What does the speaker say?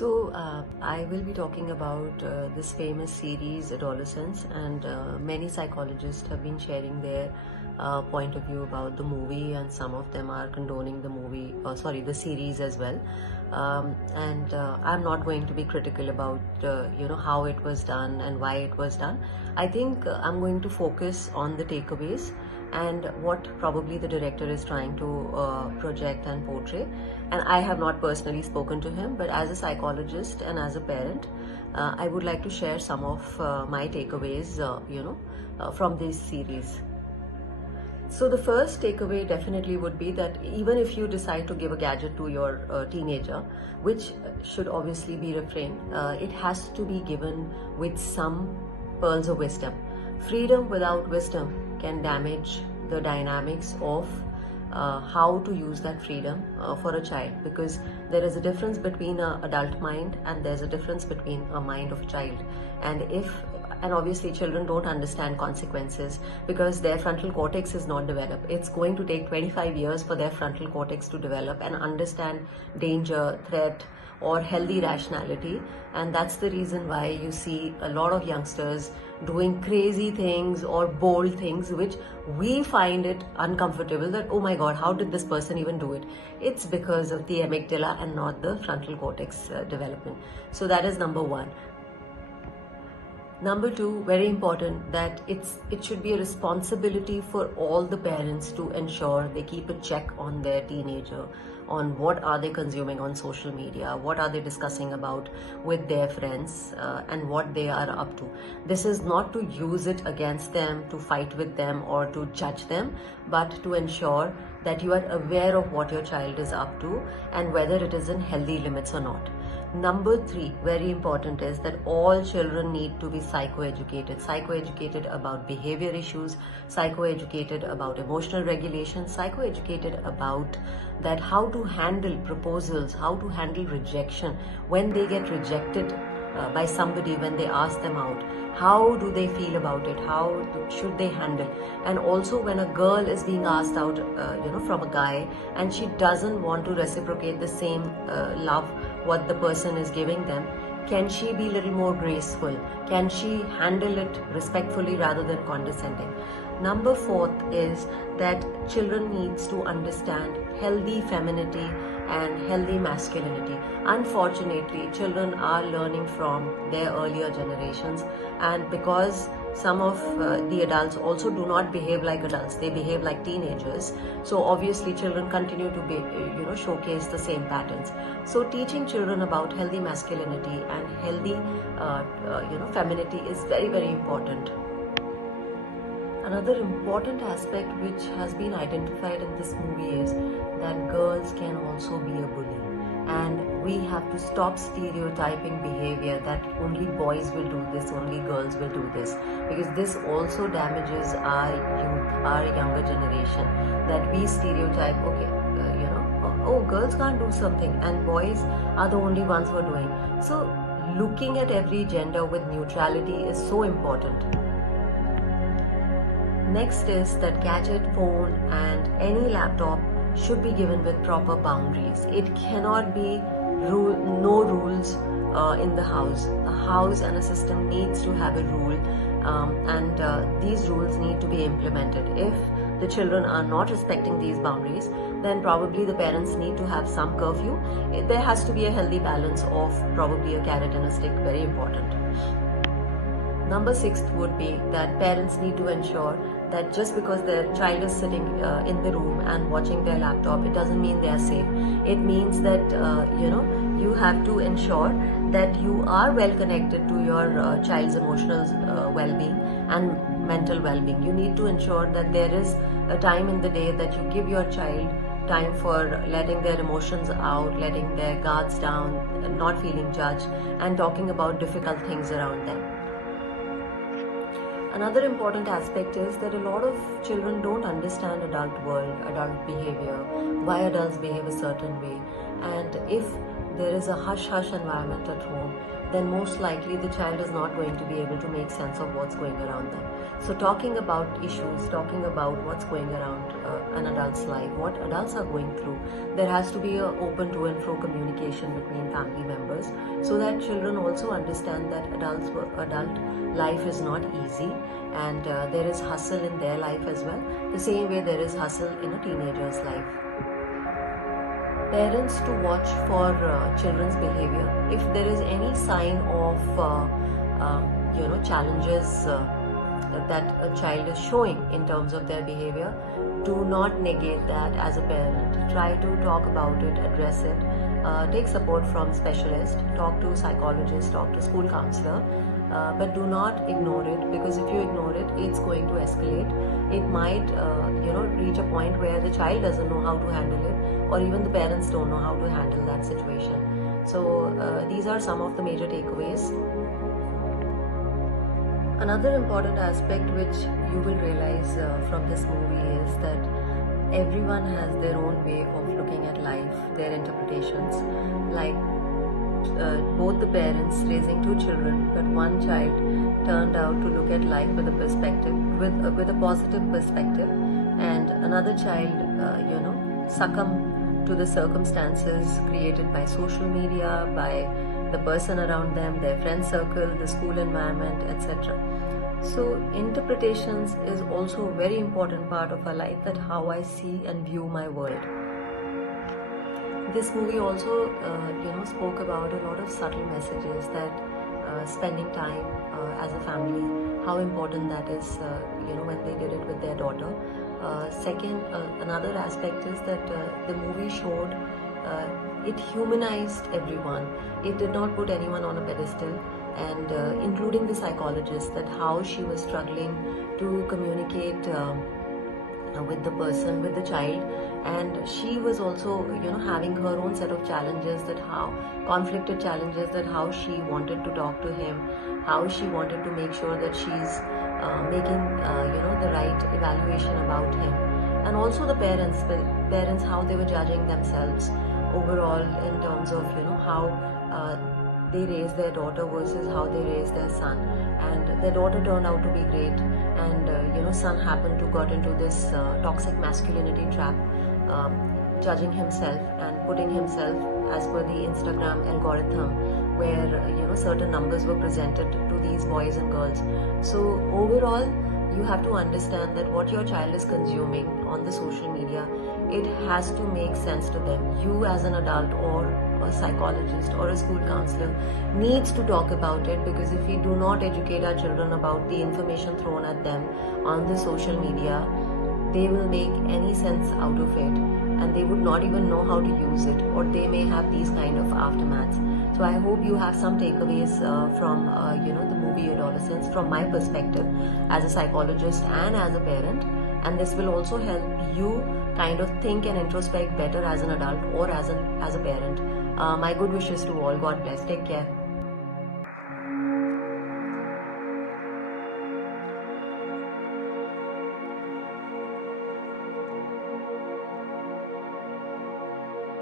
I will be talking about this famous series, Adolescence, and many psychologists have been sharing their point of view about the movie, and some of them are condoning the the series as well. I'm not going to be critical about how it was done and why it was done. I think I'm going to focus on the takeaways and what probably the director is trying to project and portray. And I have not personally spoken to him, but as a psychologist and as a parent, I would like to share some of my takeaways, from this series. So the first takeaway definitely would be that even if you decide to give a gadget to your teenager, which should obviously be refrained, it has to be given with some pearls of wisdom. Freedom without wisdom can damage the dynamics of how to use that freedom for a child, because there is a difference between an adult mind and there's a difference between a mind of a child. And obviously children don't understand consequences because their frontal cortex is not developed. It's going to take 25 years for their frontal cortex to develop and understand danger, threat, or healthy rationality. And that's the reason why you see a lot of youngsters doing crazy things or bold things which we find it uncomfortable, that oh my god, how did this person even do it? It's because of the amygdala and not the frontal cortex development. So that is number one. Number two, very important, that it should be a responsibility for all the parents to ensure they keep a check on their teenager, on what are they consuming on social media, what are they discussing about with their friends, and what they are up to. This is not to use it against them, to fight with them, or to judge them, but to ensure that you are aware of what your child is up to and whether it is in healthy limits or not. Number three, very important, is that all children need to be psychoeducated about behavior issues, psychoeducated about emotional regulation, psychoeducated about that how to handle proposals, how to handle rejection, when they get rejected by somebody, when they ask them out, how do they feel about it, should they handle. And also when a girl is being asked out from a guy and she doesn't want to reciprocate the same love what the person is giving them, can she be a little more graceful? Can she handle it respectfully rather than condescending? Number fourth is that children needs to understand healthy femininity and healthy masculinity. Unfortunately, children are learning from their earlier generations, and because some of the adults also do not behave like adults, they behave like teenagers. So obviously children continue to be, showcase the same patterns. So teaching children about healthy masculinity and healthy, femininity is very, very important. Another important aspect which has been identified in this movie is that girls can also be a bully. And we have to stop stereotyping behavior that only boys will do this, only girls will do this, because this also damages our youth, our younger generation, that we stereotype, girls can't do something and boys are the only ones who are doing. So looking at every gender with neutrality is so important. Next is that gadget, phone and any laptop should be given with proper boundaries. It cannot be no rules in the house. A house and a system needs to have a rule, and these rules need to be implemented. If the children are not respecting these boundaries, then probably the parents need to have some curfew. There has to be a healthy balance of probably a carrot and a stick, very important. Number six would be that parents need to ensure that just because their child is sitting in the room and watching their laptop, it doesn't mean they are safe. It means that, you have to ensure that you are well connected to your child's emotional well-being and mental well-being. You need to ensure that there is a time in the day that you give your child time for letting their emotions out, letting their guards down, not feeling judged, and talking about difficult things around them. Another important aspect is that a lot of children don't understand adult world, adult behavior, why adults behave a certain way. And if there is a hush-hush environment at home, then most likely the child is not going to be able to make sense of what's going around them. So talking about issues, talking about what's going around an adult adults' life, what adults are going through. There has to be an open to and fro communication between family members, so that children also understand that adult life is not easy, and there is hustle in their life as well, the same way there is hustle in a teenager's life. Parents to watch for children's behavior. If there is any sign of challenges that a child is showing in terms of their behavior, do not negate that as a parent. Try to talk about it, address it, take support from specialists, talk to psychologist, talk to school counselor, but do not ignore it, because if you ignore it, it's going to escalate. It might reach a point where the child doesn't know how to handle it, or even the parents don't know how to handle that situation. So these are some of the major takeaways. Another important aspect which you will realize from this movie is that everyone has their own way of looking at life, their interpretations. Like both the parents raising two children, but one child turned out to look at life with a perspective, with a positive perspective, and another child, succumb to the circumstances created by social media, by the person around them, their friend circle, the school environment, etc. So interpretations is also a very important part of our life, that how I see and view my world. This movie also spoke about a lot of subtle messages, that spending time as a family, how important that is, when they did it with their daughter. Second, another aspect is that the movie showed it humanized everyone. It did not put anyone on a pedestal, and including the psychologist, that how she was struggling to communicate with the person, with the child, and she was also having her own set of challenges, that how conflicted challenges, that how she wanted to talk to him, how she wanted to make sure that she's making the right evaluation about him, and also the parents how they were judging themselves overall in terms of how they raised their daughter versus how they raised their son. And their daughter turned out to be great, and son happened to got into this toxic masculinity trap, judging himself and putting himself as per the Instagram algorithm, where certain numbers were presented to these boys and girls. So overall, you have to understand that what your child is consuming on the social media, it has to make sense to them. You as an adult or a psychologist or a school counselor needs to talk about it, because if we do not educate our children about the information thrown at them on the social media, they will make any sense out of it, and they would not even know how to use it, or they may have these kind of aftermaths. So I hope you have some takeaways from the movie Adolescence, from my perspective as a psychologist and as a parent, and this will also help you kind of think and introspect better as an adult or as a parent. My good wishes to all. God bless. Take care.